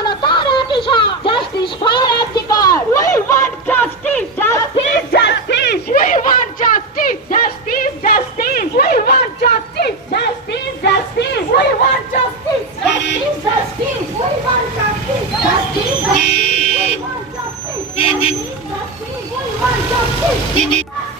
Sana Taratisha! Justice for Antigar! We want justice! Justice! Justice! We want justice! Justice! Justice! We want justice! Justice! Justice! We want justice! Justice! Justice! We want justice! Justice! Justice! We want justice! Justice! Justice! We want justice!